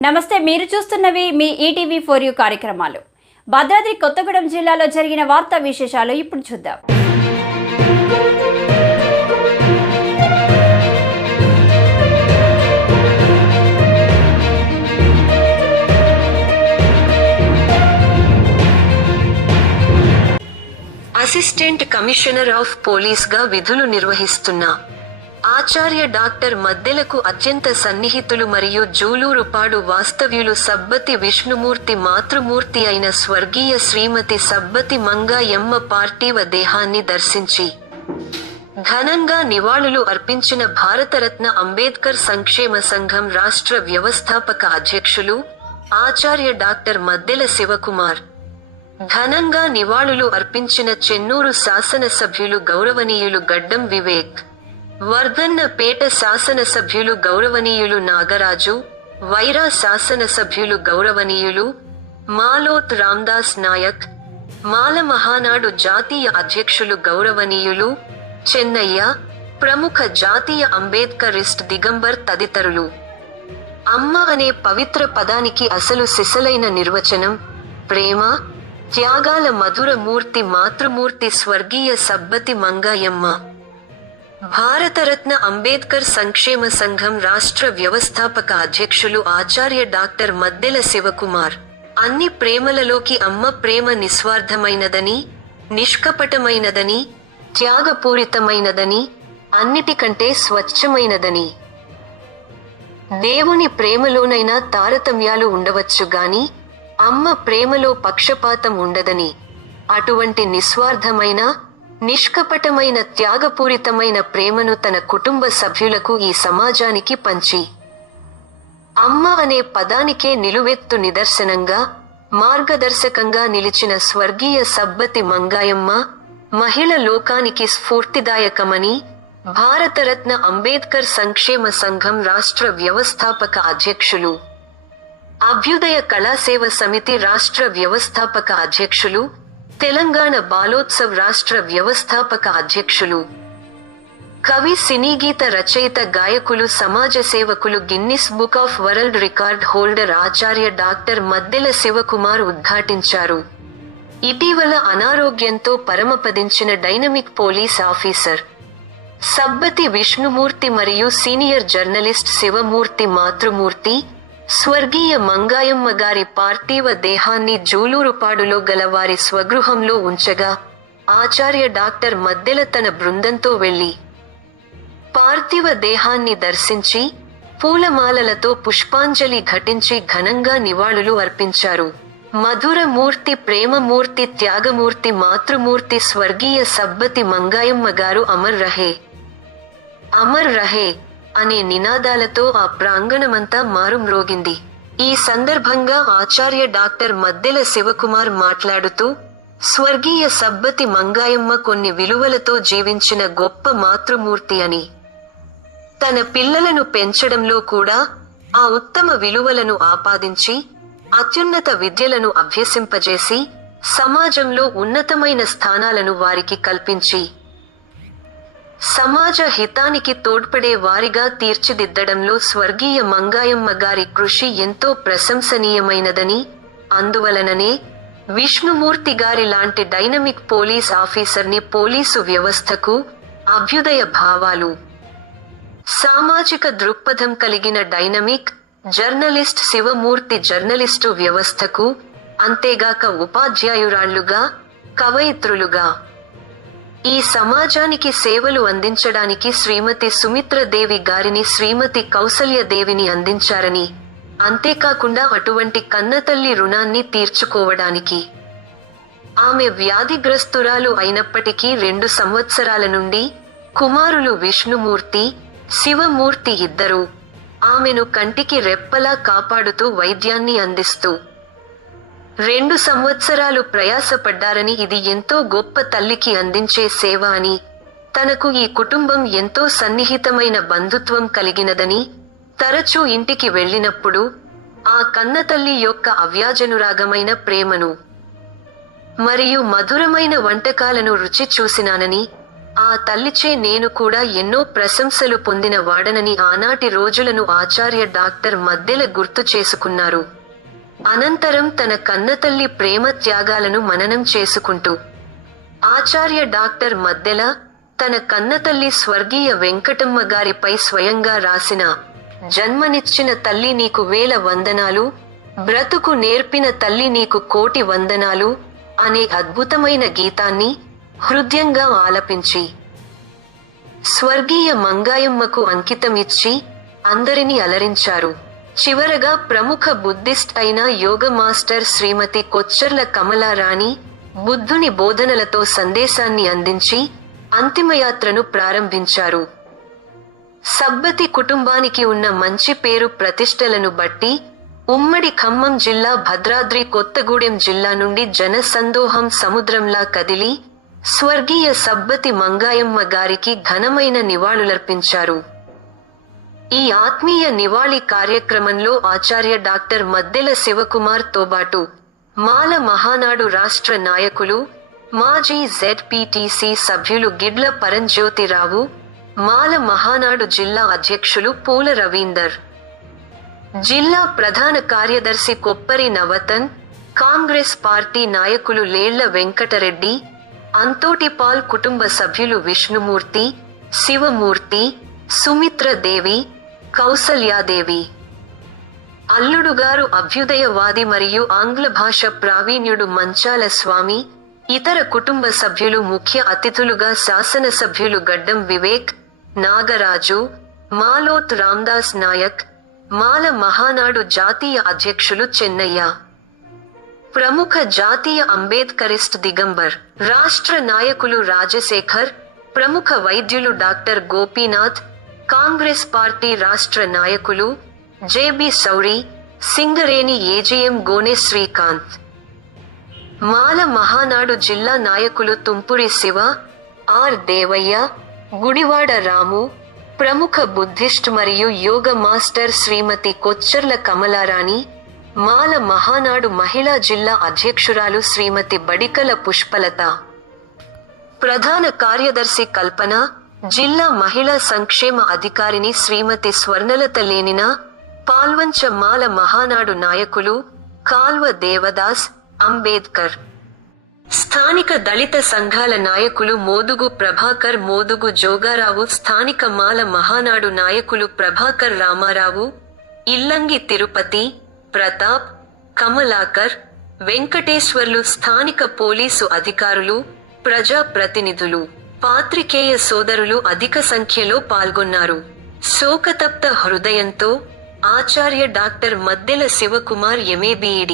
నమస్తే, మీరు చూస్తున్నవి మీ ETV for you కార్యక్రమాలు. భద్రాద్రి కొత్తగూడెం జిల్లాలో జరిగిన వార్తా విశేషాలు ఇప్పుడు చూద్దాం. అసిస్టెంట్ కమిషనర్ ఆఫ్ పోలీస్గా విధులు నిర్వహిస్తున్న ఆచార్య డాక్టర్ మద్దెలకు అత్యంత సన్నిహితులు మరియు జూలూరుపాడు వాస్తవ్యులు సబ్బతి విష్ణుమూర్తి మాతృమూర్తి అయిన స్వర్గీయ శ్రీమతి సబ్బతి మంగాయమ్మ పార్థివ దేహాన్ని దర్శించి ఘనంగా నివాళులు అర్పించిన భారతరత్న అంబేద్కర్ సంక్షేమ సంఘం రాష్ట్ర వ్యవస్థాపక అధ్యక్షులు ఆచార్య డాక్టర్ మద్దెల శివకుమార్, ఘనంగా నివాళులు అర్పించిన చెన్నూరు శాసనసభ్యులు గౌరవనీయులు గడ్డం వివేక్, వర్ధన్నపేట శాసనసభ్యులు గౌరవనీయులు నాగరాజు, వైరా శాసనసభ్యులు గౌరవనీయులు మాలోత్ రామ్దాస్ నాయక్, మాల మహానాడు జాతీయ అధ్యక్షులు గౌరవనీయులు చెన్నయ్య, ప్రముఖ జాతీయ అంబేద్కరిస్ట్ దిగంబర్ తదితరులు. అమ్మ అనే పవిత్ర పదానికి అసలు సిసలైన నిర్వచనం ప్రేమ, త్యాగాల మధుర మూర్తి మాతృమూర్తి స్వర్గీయ సబ్బతి మంగాయమ్మ. భారతరత్న అంబేద్కర్ సంక్షేమ సంఘం రాష్ట్ర వ్యవస్థాపక అధ్యక్షులు ఆచార్య డాక్టర్ మద్దెల శివకుమార్. అన్ని ప్రేమలలోకి అమ్మ ప్రేమ నిస్వార్థమైనదని, నిష్కపటమైనదని, త్యాగపూరితమైనదని, అన్నిటికంటే స్వచ్ఛమైనదని. దేవుని ప్రేమలోనైనా తారతమ్యాలు ఉండవచ్చు గాని అమ్మ ప్రేమలో పక్షపాతం ఉండదని, అటువంటి నిస్వార్థమైన, నిష్కపటమైన త్యాగపూరితమైన ప్రేమను తన కుటుంబ సభ్యులకు ఈ సమాజానికి పంచి అమ్మ అనే పదానికే నిలువెత్తు నిదర్శనంగా, మార్గదర్శకంగా నిలిచిన స్వర్గీయ సబ్బతి మంగాయమ్మ మహిళ లోకానికి స్ఫూర్తిదాయకమని భారతరత్న అంబేద్కర్ సంక్షేమ సంఘం రాష్ట్ర వ్యవస్థాపక అధ్యక్షులు, అభ్యుదయ కళాసేవ సమితి రాష్ట్ర వ్యవస్థాపక అధ్యక్షులు, తెలంగాణ బాలోత్సవ్ రాష్ట్ర వ్యవస్థాపక అధ్యక్షులు, కవి సినీగీత రచయిత గాయకులు సమాజ సేవకులు Guinness book of world record holder Acharya doctor Maddela Sivakumar ఉద్ఘాటించారు. ఇటీవల అనారోగ్యంతో పరమపదించిన dynamic police officer Sabbathi Vishnumurthy మరియు సీనియర్ జర్నలిస్ట్ శివమూర్తి మాతృమూర్తి స్వర్గీయ మంగాయమ్మ గారి పార్థివ దేహాన్ని జూలూరుపాడులో గల వారి స్వగృహంలో ఉంచగా ఆచార్య డాక్టర్ మద్దెల తన బృందంతో వెళ్లి పార్థివ దేహాన్ని దర్శించి పూలమాలలతో పుష్పాంజలి ఘటించి ఘనంగా నివాళులు అర్పించారు. మధుర మూర్తి, ప్రేమమూర్తి, త్యాగమూర్తి మాతృమూర్తి స్వర్గీయ సబ్బతి మంగాయమ్మ గారు అమర్ రహే, అమర్ రహే అనే నినాదాలతో ఆ ప్రాంగణమంతా మారుమ్రోగింది. ఈ సందర్భంగా ఆచార్య డాక్టర్ మద్దెల శివకుమార్ మాట్లాడుతూ, స్వర్గీయ సబ్బతి మంగాయమ్మ కొన్ని విలువలతో జీవించిన గొప్ప మాతృమూర్తి అని, తన పిల్లలను పెంచడంలో కూడా ఆ ఉత్తమ విలువలను ఆపాదించి అత్యున్నత విద్యలను అభ్యసింపజేసి సమాజంలో ఉన్నతమైన స్థానాలను వారికి కల్పించి సమాజ హితానికి తోడ్పడే వారిగా తీర్చిదిద్దడంలో స్వర్గీయ మంగాయమ్మ గారి కృషి ఎంతో ప్రశంసనీయమైనదని, అందువలననే విష్ణుమూర్తి గారి లాంటి డైనమిక్ పోలీస్ ఆఫీసర్ని పోలీసు వ్యవస్థకు, అభ్యుదయ భావాలు, సామాజిక దృక్పథం కలిగిన డైనమిక్ జర్నలిస్ట్ శివమూర్తి జర్నలిస్టు వ్యవస్థకు, అంతేగాక ఉపాధ్యాయురాళ్లుగా, కవయిత్రులుగా ఈ సమాజానికి సేవలు అందించడానికి శ్రీమతి సుమిత్రదేవి గారిని, శ్రీమతి కౌసల్యదేవిని అందించారని, అంతేకాకుండా అటువంటి కన్నతల్లి రుణాన్ని తీర్చుకోవడానికి ఆమె వ్యాధిగ్రస్తురాలు అయినప్పటికీ 2 సంవత్సరాల నుండి కుమారులు విష్ణుమూర్తి, శివమూర్తి ఇద్దరూ ఆమెను కంటికి రెప్పలా కాపాడుతూ వైద్యాన్ని అందిస్తూ 2 సంవత్సరాలు ప్రయాసపడ్డారని, ఇది ఎంతో గొప్ప తల్లికి అందించే సేవ అని, తనకు ఈ కుటుంబం ఎంతో సన్నిహితమైన బంధుత్వం కలిగినదని, తరచూ ఇంటికి వెళ్ళినప్పుడు ఆ కన్నతల్లి యొక్క అవ్యాజనురాగమైన ప్రేమను మరియు మధురమైన వంటకాలను రుచి చూసినానని, ఆ తల్లిచే నేను కూడా ఎన్నో ప్రశంసలు పొందిన వాడనని ఆనాటి రోజులను ఆచార్య డాక్టర్ మద్దెల గుర్తు చేసుకున్నారు. అనంతరం తన కన్నతల్లి ప్రేమ త్యాగాలను మననం చేసుకుంటూ ఆచార్య డాక్టర్ మద్దెల తన కన్నతల్లి స్వర్గీయ వెంకటమ్మ గారిపై స్వయంగా రాసిన జన్మనిచ్చిన తల్లి నీకు వేల వందనాలు, బ్రతుకు నేర్పిన తల్లి నీకు కోటి వందనాలు అనే అద్భుతమైన గీతాన్ని హృదయంగా ఆలపించి స్వర్గీయ మంగాయమ్మకు అంకితమిచ్చి అందరినీ అలరించారు. చివరగా ప్రముఖ బుద్ధిస్ట్ అయిన యోగ మాస్టర్ శ్రీమతి కొచ్చెర్ల కమలారాణి బుద్ధుని బోధనలతో సందేశాన్ని అందించి అంతిమయాత్రను ప్రారంభించారు. సబ్బతి కుటుంబానికి ఉన్న మంచి పేరు ప్రతిష్టలను బట్టి ఉమ్మడి ఖమ్మం జిల్లా భద్రాద్రి కొత్తగూడెం జిల్లా నుండి జనసందోహం సముద్రంలా కదిలి స్వర్గీయ సబ్బతి మంగాయమ్మ గారికి ఘనమైన నివాళులర్పించారు. ఈ ఆత్మీయ నివాళి కార్యక్రమంలో ఆచార్య డాక్టర్ మద్దెల శివకుమార్ తోబాటు మాల మహానాడు రాష్ట్ర నాయకులు, మాజీ ZPTC సభ్యులు గిడ్ల పరంజ్యోతిరావు, మాల మహానాడు జిల్లా అధ్యక్షులు పూల రవీందర్, జిల్లా ప్రధాన కార్యదర్శి కొప్పరి నవతన్, కాంగ్రెస్ పార్టీ నాయకులు లేళ్ల వెంకటరెడ్డి, అంతోటిపాల్ కుటుంబ సభ్యులు విష్ణుమూర్తి, శివమూర్తి, సుమిత్రదేవి, కౌసల్యాదేవి, అల్లుడుగారు అభ్యుదయవాది మరియు ఆంగ్ల భాష ప్రావీణ్యుడు మంచాల స్వామి, ఇతర కుటుంబ సభ్యులు ముఖ్య అతిథులుగా శాసనసభ్యులు గడ్డం వివేక్, నాగరాజు, మాలోత్ రామ్దాస్ నాయక్, మాల మహానాడు జాతీయ అధ్యక్షులు చెన్నయ్య, ప్రముఖ జాతీయ అంబేద్కరిస్ట్ దిగంబర్, రాష్ట్ర నాయకులు రాజశేఖర్, ప్రముఖ వైద్యులు డాక్టర్ గోపీనాథ్, కాంగ్రెస్ పార్టీ రాష్ట్ర నాయకులు జేబీ సౌరి, సింగరేణి ఏజీఎం గోనె శ్రీకాంత్, మాల మహానాడు జిల్లా నాయకులు తుంపురి శివ, ఆర్ దేవయ్య, గుడివాడ రాము, ప్రముఖ బుద్ధిస్ట్ మరియు యోగ మాస్టర్ శ్రీమతి కొచ్చెర్ల కమలారాణి, మాల మహానాడు మహిళా జిల్లా అధ్యక్షురాలు శ్రీమతి బడికల పుష్పలత, ప్రధాన కార్యదర్శి కల్పన, జిల్లా మహిళా సంక్షేమ అధికారిని శ్రీమతి స్వర్ణలత లేనిన, పాల్వంచ మాల మహానాడు నాయకులు కాల్వ దేవదాస్, అంబేద్కర్, స్థానిక దళిత సంఘాల నాయకులు మోదుగు ప్రభాకర్, మోదుగు జోగారావు, స్థానిక మాల మహానాడు నాయకులు ప్రభాకర్ రామారావు, ఇల్లంగి తిరుపతి, ప్రతాప్, కమలాకర్, వెంకటేశ్వర్లు, స్థానిక పోలీసు అధికారులు, ప్రజా ప్రతినిధులు, పాత్రికేయ సోదరులు అధిక సంఖ్యలో పాల్గొన్నారు. శోకతప్త హృదయంతో ఆచార్య డాక్టర్ మద్దెల శివకుమార్ MABED.